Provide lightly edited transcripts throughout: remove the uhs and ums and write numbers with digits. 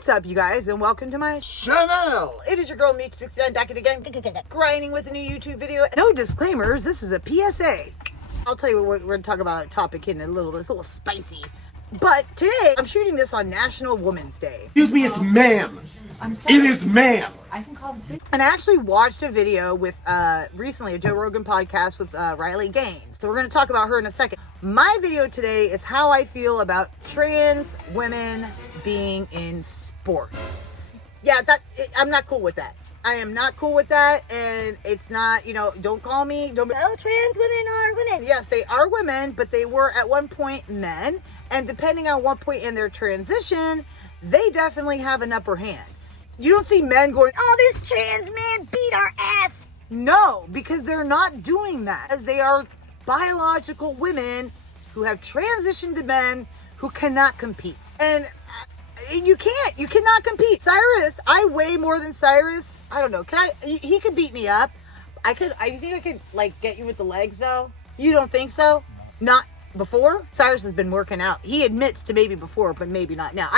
What's up, you guys, and welcome to my channel. It is your girl, Meech69, back again, grinding with a new YouTube video. No disclaimers, this is a PSA. I'll tell you what we're going to talk about a topic in it's a little spicy. But today, I'm shooting this on National Women's Day. Excuse me, it's ma'am. It is ma'am. I can call it. And I actually watched a video with, recently, a Joe Rogan podcast with Riley Gaines. So we're going to talk about her in a second. My video today is how I feel about trans women being in sports. Yeah, I'm not cool with that. I am not cool with that, and it's not, don't call me, trans women are women. Yes, they are women, but they were at one point men, and depending on what point in their transition, they definitely have an upper hand. You don't see men going, oh, this trans man beat our ass. No, because they're not doing that, as they are biological women who have transitioned to men who cannot compete. And you cannot compete. Cyrus, I weigh more than Cyrus. I don't know. He could beat me up. I think I could get you with the legs though. You don't think so? Not before? Cyrus has been working out. He admits to maybe before, but maybe not now.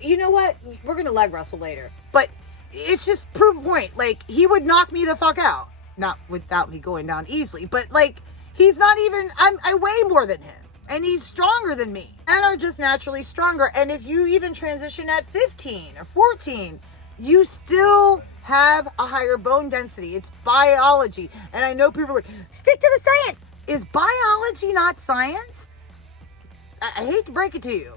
You know what? We're going to leg wrestle later. But it's just proof point. He would knock me the fuck out. Not without me going down easily, but he's not even, I weigh more than him. And he's stronger than me. Men are just naturally stronger. And if you even transition at 15 or 14, you still have a higher bone density. It's biology. And I know people are like, stick to the science. Is biology not science? I hate to break it to you.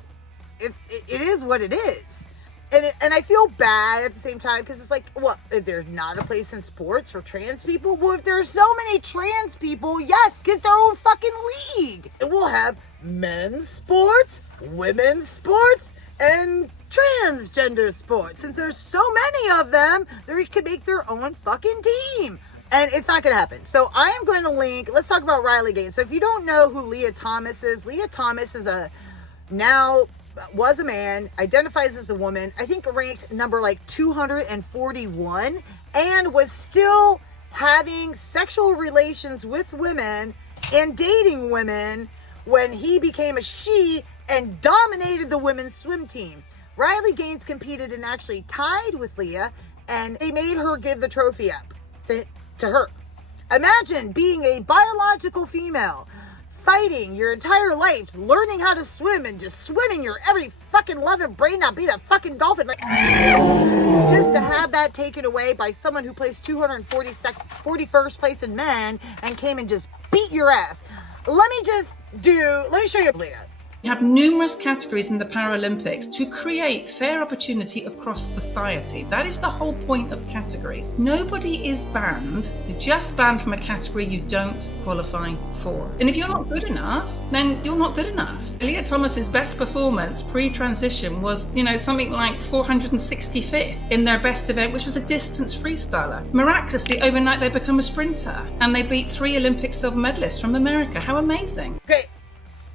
It is what it is. And I feel bad at the same time because it's like, what, if there's not a place in sports for trans people? Well, if there's so many trans people, yes, get their own fucking league. And we'll have men's sports, women's sports, and transgender sports. Since there's so many of them, they could make their own fucking team. And it's not going to happen. So I am going to link, let's talk about Riley Gaines. So if you don't know who Leah Thomas is a was a man, identifies as a woman, I think ranked number 241, and was still having sexual relations with women and dating women when he became a she and dominated the women's swim team. Riley Gaines competed and actually tied with Leah, and they made her give the trophy up to her. Imagine being a biological female, fighting your entire life, learning how to swim and just swimming your every fucking love and brain out, being a fucking dolphin. Just to have that taken away by someone who placed 41st place in men and came and just beat your ass. Let me show you Leah. We have numerous categories in the Paralympics to create fair opportunity across society. That is the whole point of categories. Nobody is banned. You're just banned from a category you don't qualify for. And if you're not good enough, then you're not good enough. Leah Thomas's best performance pre-transition was, something like 465th in their best event, which was a distance freestyler. Miraculously, overnight they become a sprinter and they beat 3 Olympic silver medalists from America. How amazing. Okay.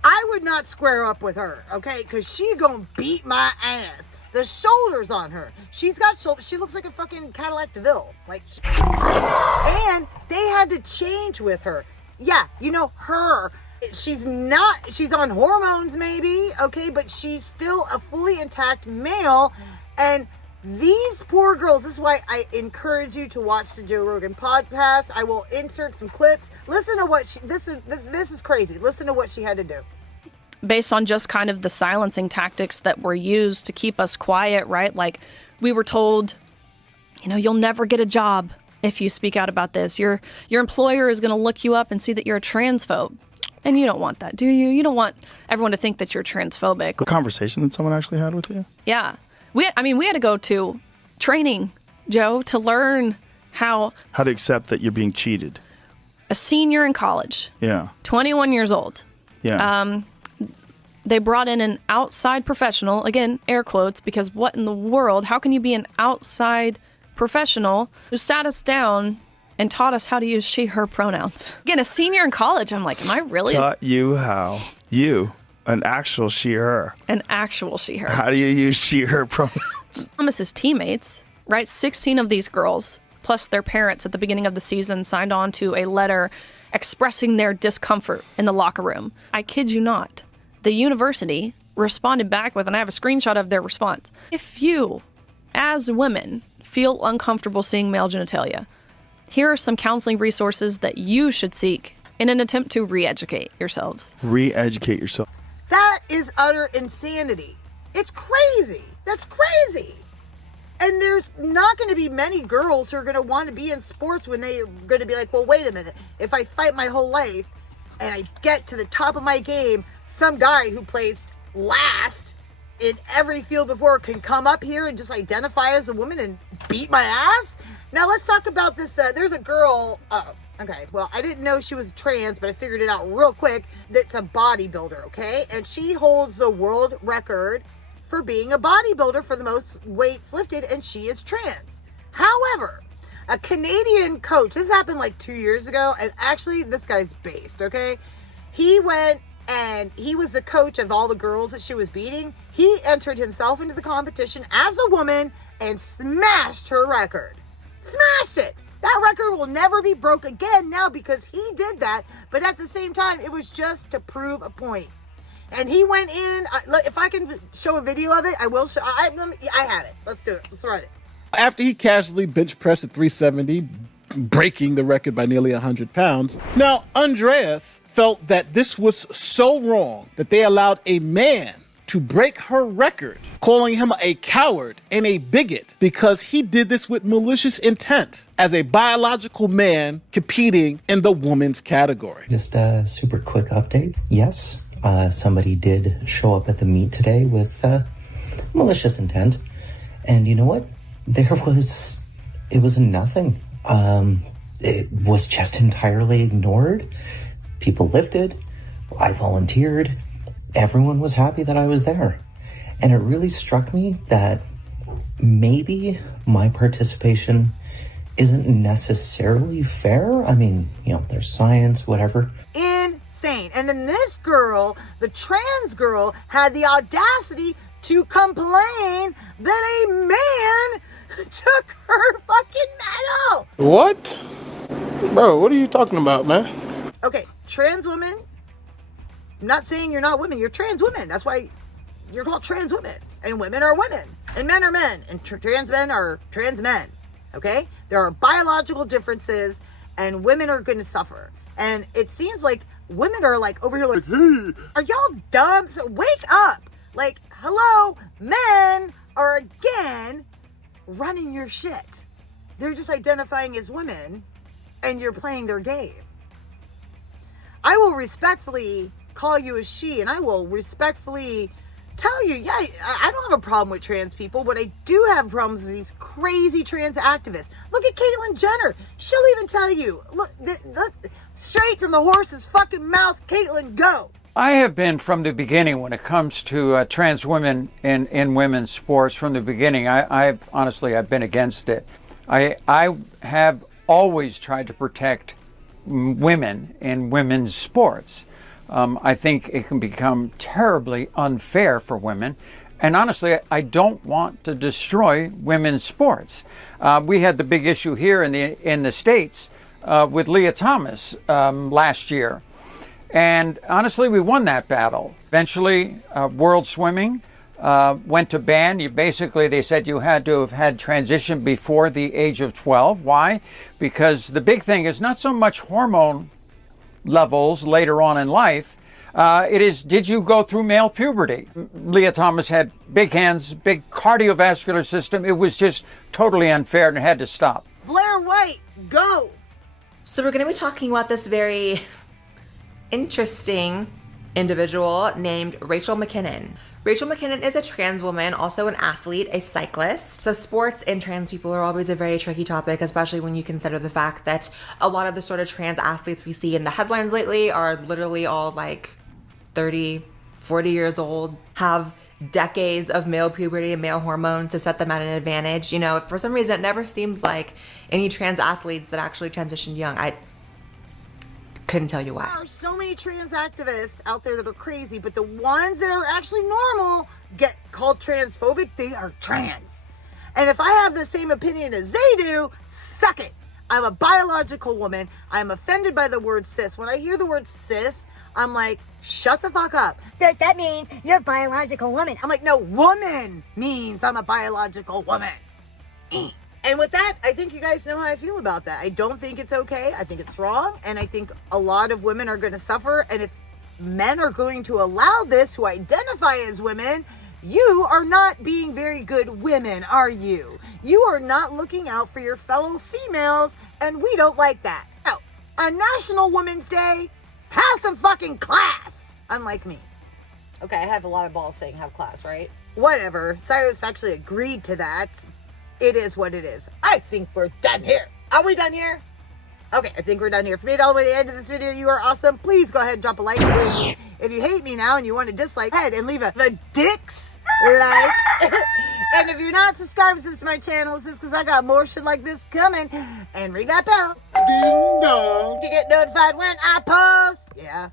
I would not square up with her, okay? Because she gonna beat my ass. The shoulders on her. She's got shoulders. She looks like a fucking Cadillac DeVille. And they had to change with her. Yeah, her. She's on hormones maybe, okay? But she's still a fully intact male. And these poor girls, this is why I encourage you to watch the Joe Rogan podcast. I will insert some clips. Listen to what this is crazy. Listen to what she had to do. Based on just kind of the silencing tactics that were used to keep us quiet, right? We were told, you'll never get a job if you speak out about this. Your employer is going to look you up and see that you're a transphobe. And you don't want that, do you? You don't want everyone to think that you're transphobic. A conversation that someone actually had with you? Yeah. We had to go to training, Joe, to learn how to accept that you're being cheated. A senior in college. Yeah. 21 years old. Yeah. They brought in an outside professional, again, air quotes, because what in the world, how can you be an outside professional who sat us down and taught us how to use she, her pronouns? Again, a senior in college, I'm like, am I really? Taught you how. You, an actual she, her. An actual she, her. How do you use she, her pronouns? Thomas's teammates, right, 16 of these girls, plus their parents at the beginning of the season, signed on to a letter expressing their discomfort in the locker room. I kid you not. The university responded back with, and I have a screenshot of their response. If you, as women, feel uncomfortable seeing male genitalia, here are some counseling resources that you should seek in an attempt to re-educate yourselves. Re-educate yourself. That is utter insanity. It's crazy. That's crazy. And there's not going to be many girls who are going to want to be in sports when they're going to be like, well, wait a minute. If I fight my whole life and I get to the top of my game, some guy who plays last in every field before can come up here and just identify as a woman and beat my ass? Now let's talk about this. There's a girl. Okay. Well, I didn't know she was trans, but I figured it out real quick. That's a bodybuilder. Okay. And she holds the world record for being a bodybuilder for the most weights lifted, and she is trans. However, a Canadian coach, this happened like 2 years ago, and actually this guy's based, okay? He went and he was the coach of all the girls that she was beating. He entered himself into the competition as a woman and smashed her record. Smashed it! That record will never be broke again now because he did that, but at the same time, it was just to prove a point. And he went in. Look, if I can show a video of it, I will show. I have it. Let's do it. Let's run it. After he casually bench pressed at 370, breaking the record by nearly 100 pounds. Now, Andreas felt that this was so wrong that they allowed a man to break her record, calling him a coward and a bigot because he did this with malicious intent as a biological man competing in the woman's category. Just a super quick update. Yes. Somebody did show up at the meet today with malicious intent. And you know what? It was nothing. It was just entirely ignored. People lifted. I volunteered. Everyone was happy that I was there. And it really struck me that maybe my participation isn't necessarily fair. I mean, there's science, whatever. Insane. And then this girl, the trans girl, had the audacity to complain that a man took her fucking medal. What? Bro, what are you talking about, man? Okay, trans women. I'm not saying you're not women. You're trans women. That's why you're called trans women. And women are women. And men are men. And trans men are trans men. Okay? There are biological differences. And women are going to suffer. And it seems like women are like over here like, hey, are y'all dumb? So wake up. Like, hello, men are again running your shit. They're just identifying as women and you're playing their game. I will respectfully call you a she, and I will respectfully tell you, yeah, I don't have a problem with trans people. What I do have problems with these crazy trans activists. Look at Caitlyn Jenner. She'll even tell you, look straight from the horse's fucking mouth, Caitlyn, go. I have been from the beginning when it comes to trans women in women's sports. From the beginning, I've been against it. I have always tried to protect women in women's sports. I think it can become terribly unfair for women. And honestly, I don't want to destroy women's sports. We had the big issue here in the States with Leah Thomas last year. And honestly, we won that battle. Eventually, World Swimming went to ban. They said you had to have had transition before the age of 12. Why? Because the big thing is not so much hormone levels later on in life. It is, did you go through male puberty? Leah Thomas had big hands, big cardiovascular system. It was just totally unfair and it had to stop. Blair White, go. So we're going to be talking about this very interesting individual named Rachel McKinnon. Rachel McKinnon is a trans woman, also an athlete, a cyclist. So sports and trans people are always a very tricky topic, especially when you consider the fact that a lot of the sort of trans athletes we see in the headlines lately are literally all like 30, 40 years old, have decades of male puberty and male hormones to set them at an advantage. For some reason, it never seems like any trans athletes that actually transitioned young. I couldn't tell you why. There are so many trans activists out there that are crazy, but the ones that are actually normal get called transphobic. They are trans. And if I have the same opinion as they do, suck it. I'm a biological woman. I'm offended by the word cis. When I hear the word cis, I'm like, shut the fuck up. That means you're a biological woman. I'm like, no, woman means I'm a biological woman. And with that, I think you guys know how I feel about that. I don't think it's okay. I think it's wrong. And I think a lot of women are going to suffer. And if men are going to allow this to identify as women, you are not being very good women, are you? You are not looking out for your fellow females, and we don't like that. Oh, on National Women's Day, have some fucking class, unlike me. Okay, I have a lot of balls saying have class, right? Whatever. Cyrus actually agreed to that. It is what it is. I think we're done here. Are we done here? Okay, I think we're done here. If you made it all the way to the end of this video, you are awesome. Please go ahead and drop a like. If you hate me now and you want to dislike, go ahead and leave a dicks like. And if you're not subscribed to my channel, it's because I got more shit like this coming. And ring that bell. Ding dong. To get notified when I post. Yeah.